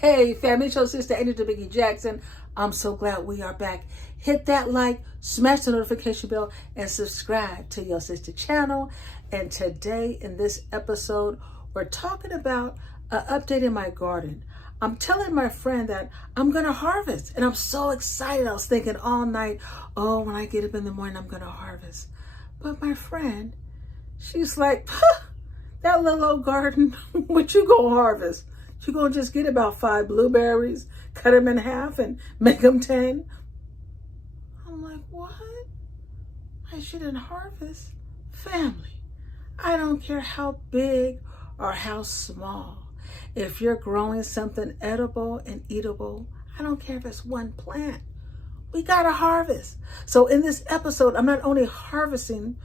Hey, family, show sister Angel.domingue Jackson. I'm so glad we are back. Hit that like, smash the notification bell, and subscribe to your sister channel. And today in this episode, we're talking about an update in my garden. I'm telling my friend that I'm going to harvest, and I'm so excited. I was thinking all night, oh, when I get up in the morning, I'm going to harvest. But my friend, she's like, that little old garden, what you gonna harvest? You gonna just get about 5 blueberries, cut them in half and make them 10? I'm like, what? I shouldn't harvest. Family, I don't care how big or how small. If you're growing something edible and eatable, I don't care if it's one plant. We gotta harvest. So in this episode, I'm not only harvesting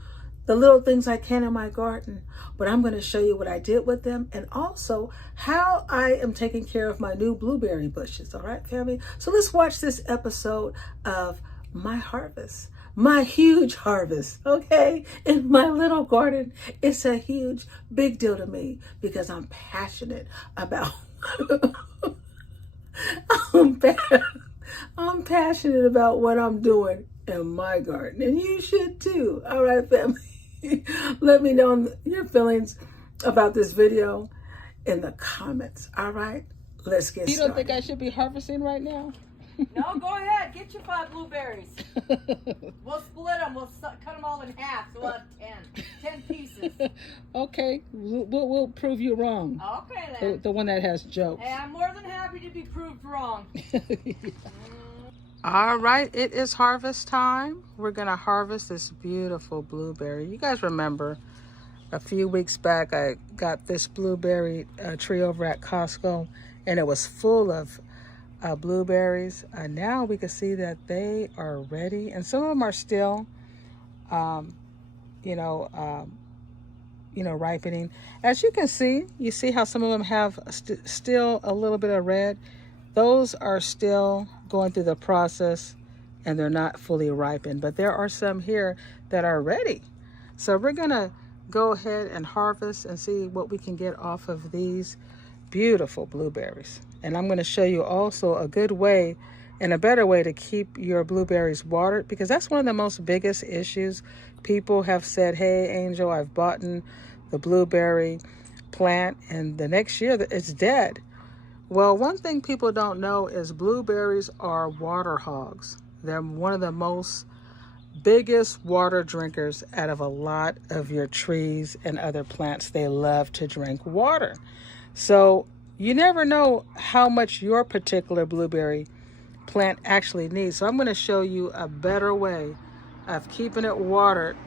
the little things I can in my garden, but I'm going to show you what I did with them and also how I am taking care of my new blueberry bushes. All right, family? So let's watch this episode of my harvest, my huge harvest, okay? In my little garden, it's a huge, big deal to me because I'm passionate about, I'm passionate about what I'm doing in my garden, and you should too. All right, family? Let me know your feelings about this video in the comments. All right, let's get started. You don't think I should be harvesting right now? No, go ahead. Get your 5 blueberries. We'll split them. We'll cut them all in half. So we'll have 10 pieces. Okay, we'll prove you wrong. Okay, then. The one that has jokes. Hey, I'm more than happy to be proved wrong. All right, it is harvest time. We're gonna harvest this beautiful blueberry. You guys remember a few weeks back I got this blueberry tree over at Costco, and it was full of blueberries. Now we can see that they are ready, and some of them are still ripening. As you can see, you see how some of them have still a little bit of red. Those are still going through the process and they're not fully ripened, but there are some here that are ready. So we're gonna go ahead and harvest and see what we can get off of these beautiful blueberries. And I'm gonna show you also a good way and a better way to keep your blueberries watered, because that's one of the most biggest issues. People have said, hey, Angel, I've bought the blueberry plant and the next year it's dead. Well, one thing people don't know is blueberries are water hogs. They're one of the most biggest water drinkers out of a lot of your trees and other plants. They love to drink water. So you never know how much your particular blueberry plant actually needs. So I'm going to show you a better way of keeping it watered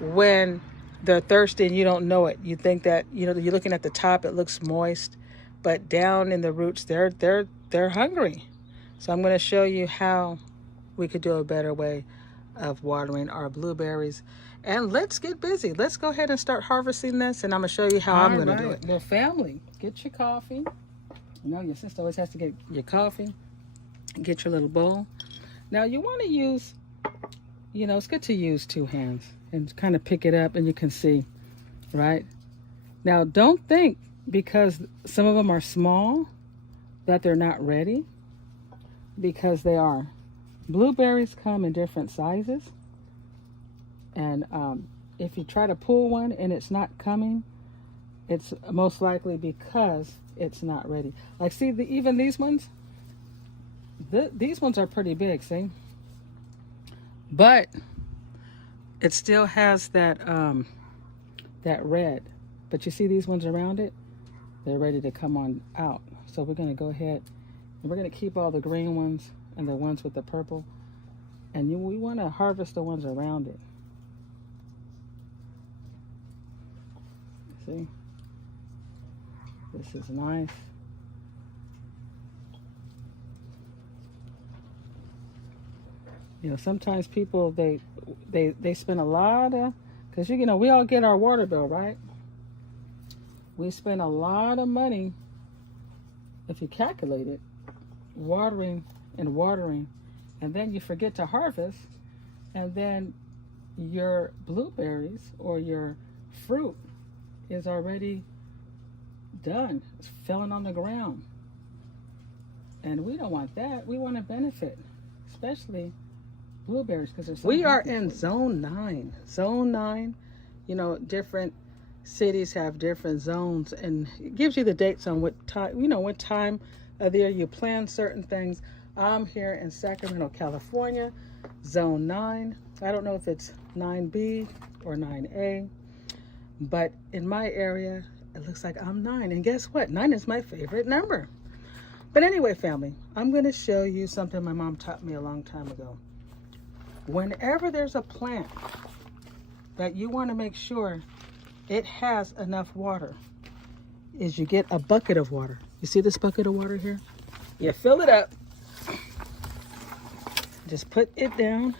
when they're thirsty and you don't know it. You think that, you're looking at the top, it looks moist. But down in the roots, they're hungry. So I'm going to show you how we could do a better way of watering our blueberries. And let's get busy. Let's go ahead and start harvesting this, and I'm going to show you how I'm going to do it. Well, family, get your coffee. Your sister always has to get your coffee. Get your little bowl. Now, you want to use, it's good to use 2 hands and kind of pick it up, and you can see, right? Now, don't think because some of them are small that they're not ready, because they are. Blueberries come in different sizes, and if you try to pull one and it's not coming, it's most likely because it's not ready. Like, see, even these ones, these ones are pretty big, see? But it still has that red. But you see these ones around it? They're ready to come on out. So we're going to go ahead and we're going to keep all the green ones and the ones with the purple. And we want to harvest the ones around it. See? This is nice. Sometimes people, they spend a lot of, because we all get our water bill, right? We spend a lot of money, if you calculate it, watering, and then you forget to harvest, and then your blueberries or your fruit is already done. It's falling on the ground. And we don't want that. We want to benefit, especially blueberries, because they're so We are in zone 9. Zone 9, you know, different cities have different zones, and it gives you the dates on what time, you know, what time of the year you plant certain things. I'm here in Sacramento, California, zone 9. I don't know if it's 9B or 9A, but in my area, it looks like I'm 9. And guess what? 9 is my favorite number. But anyway, family, I'm going to show you something my mom taught me a long time ago. Whenever there's a plant that you want to make sure it has enough water, is you get a bucket of water. You see this bucket of water here? You fill it up. Just put it down,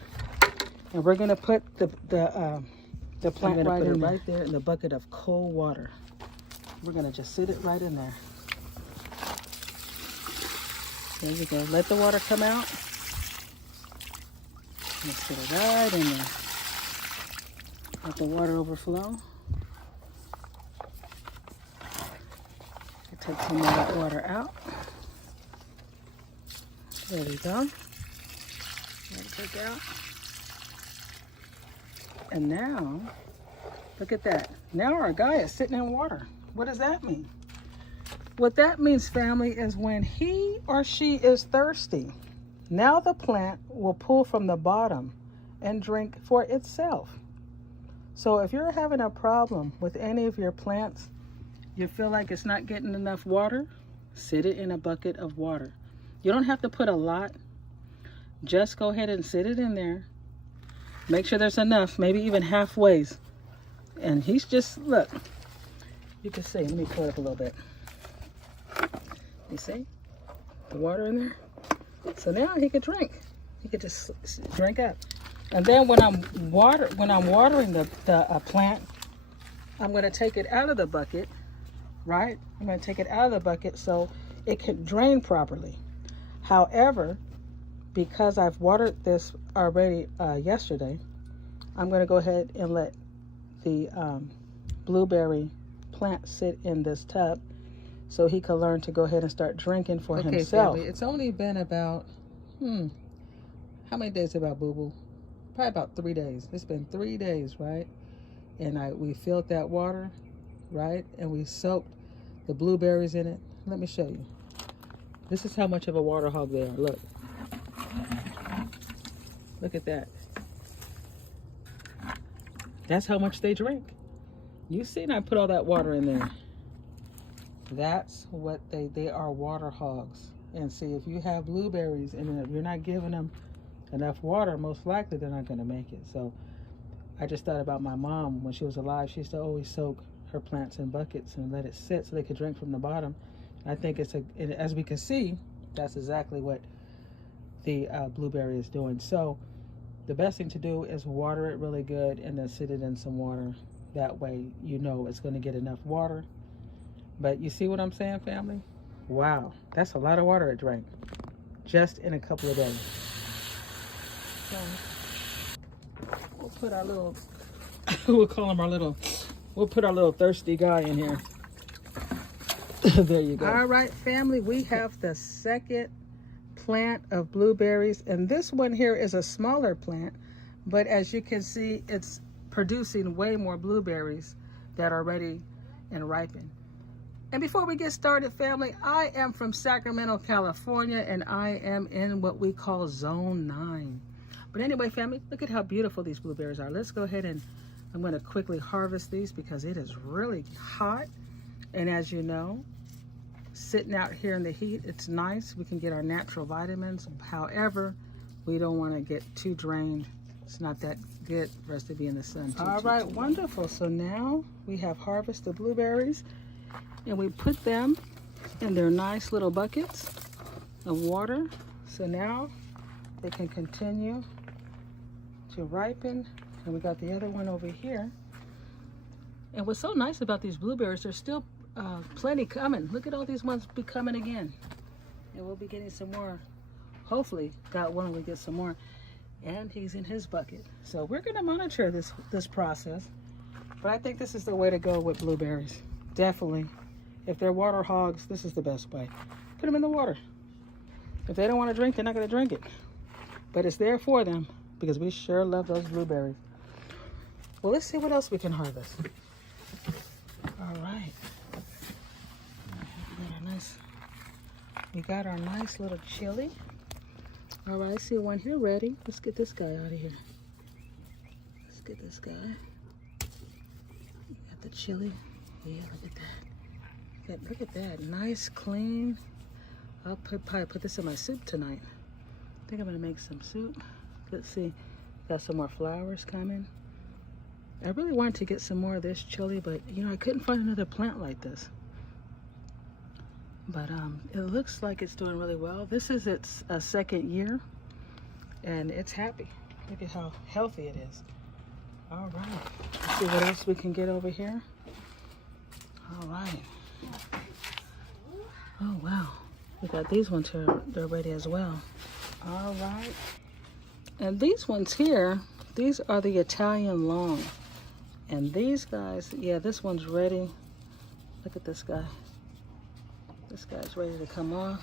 and we're going to put the plant right there in the bucket of cold water. We're going to just sit it right in there. There you go. Let the water come out. Let's put it right in there. Let the water overflow. Take some of that water out. There we go. Let it take out. And now, look at that. Now our guy is sitting in water. What does that mean? What that means, family, is when he or she is thirsty, now the plant will pull from the bottom and drink for itself. So if you're having a problem with any of your plants, you feel like it's not getting enough water, sit it in a bucket of water. You don't have to put a lot. Just go ahead and sit it in there. Make sure there's enough, maybe even halfway. And he's just, look, you can see, let me pull it up a little bit. You see the water in there? So now he could drink. He could just drink up. And then when I'm watering the plant, I'm going to take it out of the bucket, right? I'm going to take it out of the bucket so it can drain properly. However, because I've watered this already yesterday, I'm going to go ahead and let the blueberry plant sit in this tub so he can learn to go ahead and start drinking for himself. Family, it's only been about, how many days about, boo-boo? Probably about 3 days. It's been 3 days, right? And we filled that water, right? And we soaked the blueberries in it. Let me show you. This is how much of a water hog they are. Look. Look at that. That's how much they drink. You seen I put all that water in there. That's what they are, water hogs. And see, if you have blueberries and if you're not giving them enough water, most likely they're not going to make it. So I just thought about my mom when she was alive. She used to always soak her plants in buckets and let it sit so they could drink from the bottom. I think as we can see, that's exactly what the blueberry is doing. So the best thing to do is water it really good and then sit it in some water. That way you know it's going to get enough water. But you see what I'm saying, family? Wow, that's a lot of water it drank just in a couple of days. So we'll put our little, we'll put our little thirsty guy in here. There you go. All right, family, we have the second plant of blueberries, and this one here is a smaller plant, but as you can see, it's producing way more blueberries that are ready and ripened. And before we get started, family, I am from Sacramento, California, and I am in what we call zone 9. But anyway, family, look at how beautiful these blueberries are. Let's go ahead and I'm going to quickly harvest these because it is really hot. And as you know, sitting out here in the heat, it's nice. We can get our natural vitamins. However, we don't want to get too drained. It's not that good for us to be in the sun too. All right, wonderful. So now we have harvested blueberries and we put them in their nice little buckets of water. So now they can continue to ripen. And we got the other one over here. And what's so nice about these blueberries, there's still plenty coming. Look at all these ones be coming again. And we'll be getting some more. Hopefully, God willing, we get some more. And he's in his bucket. So we're going to monitor this process. But I think this is the way to go with blueberries. Definitely. If they're water hogs, this is the best way. Put them in the water. If they don't want to drink, they're not going to drink it. But it's there for them because we sure love those blueberries. Well, let's see what else we can harvest. All right. We got our nice little chili. All right, I see one here ready. Let's get this guy out of here. Let's get this guy. Got the chili. Yeah, look at that. Look at that. Nice, clean. I'll probably put this in my soup tonight. I think I'm gonna make some soup. Let's see. Got some more flowers coming. I really wanted to get some more of this chili, but you know, I couldn't find another plant like this. But it looks like it's doing really well. This is its second year, and it's happy. Look at how healthy it is. All right. Let's see what else we can get over here. All right. Oh, wow. We got these ones here. They're ready as well. All right. And these ones here, these are the Italian long. And these guys, yeah, this one's ready. Look at this guy. This guy's ready to come off.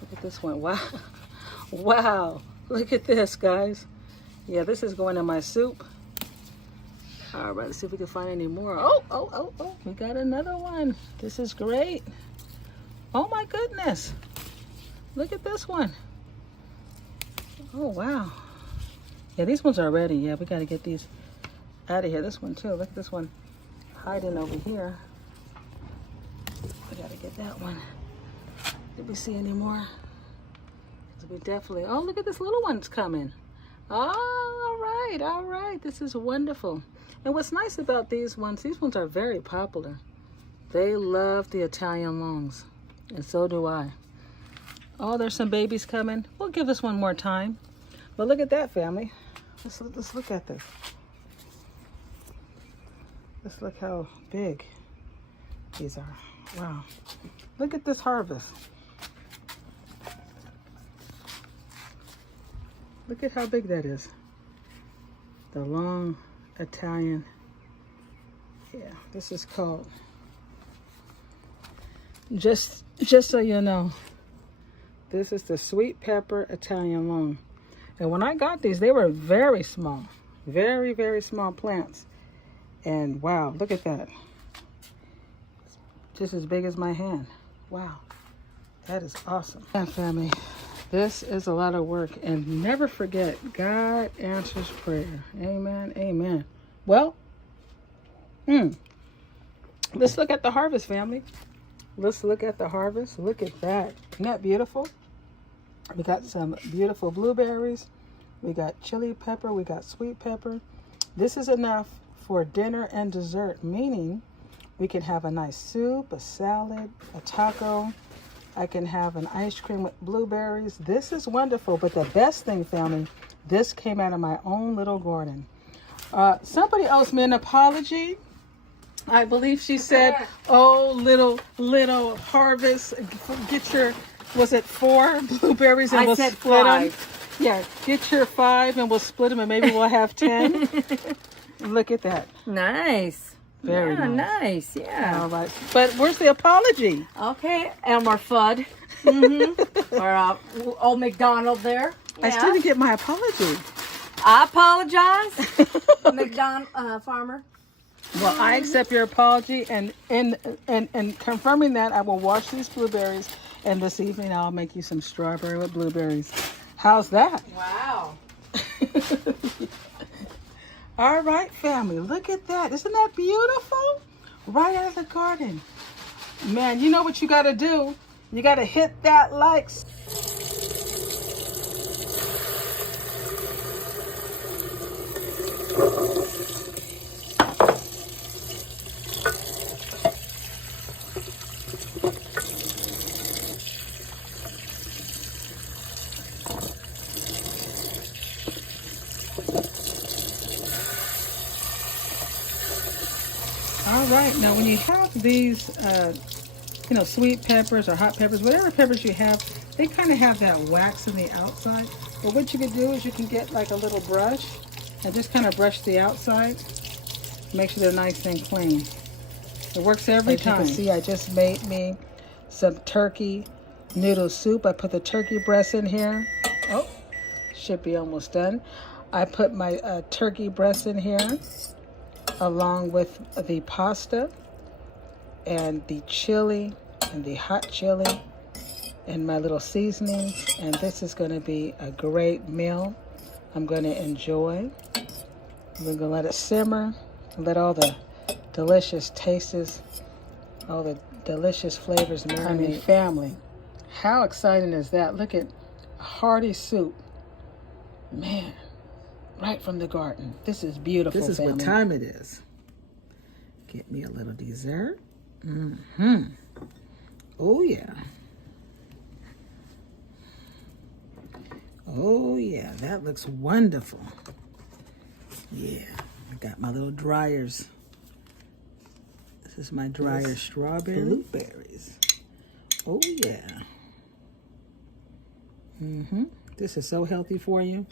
Look at this one. Wow. Wow. Look at this, guys. Yeah, this is going in my soup. All right, let's see if we can find any more. Oh, we got another one. This is great. Oh my goodness. Look at this one. Oh, wow. Yeah, these ones are ready. Yeah, we got to get these out of here. This one too. Look at this one hiding over here. We got to get that one. Did we see any more? We definitely, oh, look at this little one's coming. Oh, all right. This is wonderful. And what's nice about these ones are very popular. They love the Italian longs, and so do I. Oh, there's some babies coming. We'll give this one more time. But look at that, family. Let's look at this. Let's look how big these are. Wow. Look at this harvest. Look at how big that is. The long Italian. Yeah, this is called, just so you know, this is the sweet pepper Italian long. And when I got these, they were very small. Very, very small plants. And wow, look at that. Just as big as my hand. Wow, that is awesome. Yeah, family, this is a lot of work. And never forget, God answers prayer. Amen, amen. Well, let's look at the harvest, family. Let's look at the harvest. Look at that. Isn't that beautiful? We got some beautiful blueberries. We got chili pepper. We got sweet pepper. This is enough for dinner and dessert, meaning we can have a nice soup, a salad, a taco. I can have an ice cream with blueberries. This is wonderful, but the best thing, family, this came out of my own little garden. Somebody owes me an apology. I believe she said, oh, little harvest, get your, was it 4 blueberries and we'll split 5. Them? Yeah, get your 5 and we'll split them and maybe we'll have 10. Look at that. Nice. Very nice. Yeah. All right. But where's the apology? Okay, Elmer Fudd. Or old McDonald there. Yeah. I still didn't get my apology. I apologize, McDonald farmer. Well, I accept your apology, and confirming that, I will wash these blueberries, and this evening I'll make you some strawberry with blueberries. How's that? Wow. All right, family, look at that. Isn't that beautiful? Right out of the garden. Man, you know what you got to do? You got to hit that like. All right, now when you have these, sweet peppers or hot peppers, whatever peppers you have, they kind of have that wax on the outside. But what you can do is you can get like a little brush and just kind of brush the outside. Make sure they're nice and clean. It works every time. As you can see, I just made me some turkey noodle soup. I put the turkey breast in here. Oh, should be almost done. I put my turkey breast in here along with the pasta and the chili and the hot chili and my little seasonings. And this is going to be a great meal I'm going to enjoy. We're going to let it simmer and let all the delicious tastes, all the delicious flavors marinate. Family, how exciting is that? Look at hearty soup. Man, right from the garden. This is beautiful. This is family. What time it is. Get me a little dessert. Oh yeah. Oh yeah, that looks wonderful. Yeah, I got my little dryers. This is my dryer strawberry blueberries. Oh yeah. This is so healthy for you.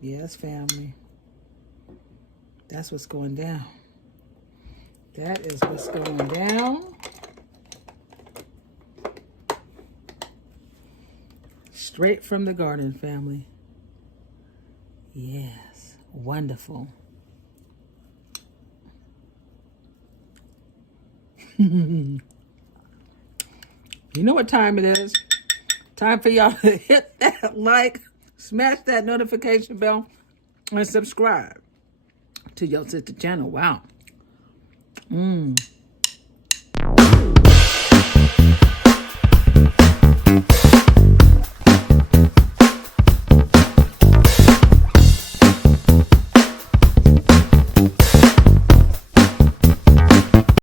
Yes, family. That's what's going down. That is what's going down. Straight from the garden, family. Yes, wonderful. You know what time it is? Time for y'all to hit that like, smash that notification bell, and subscribe to your sister channel. Wow.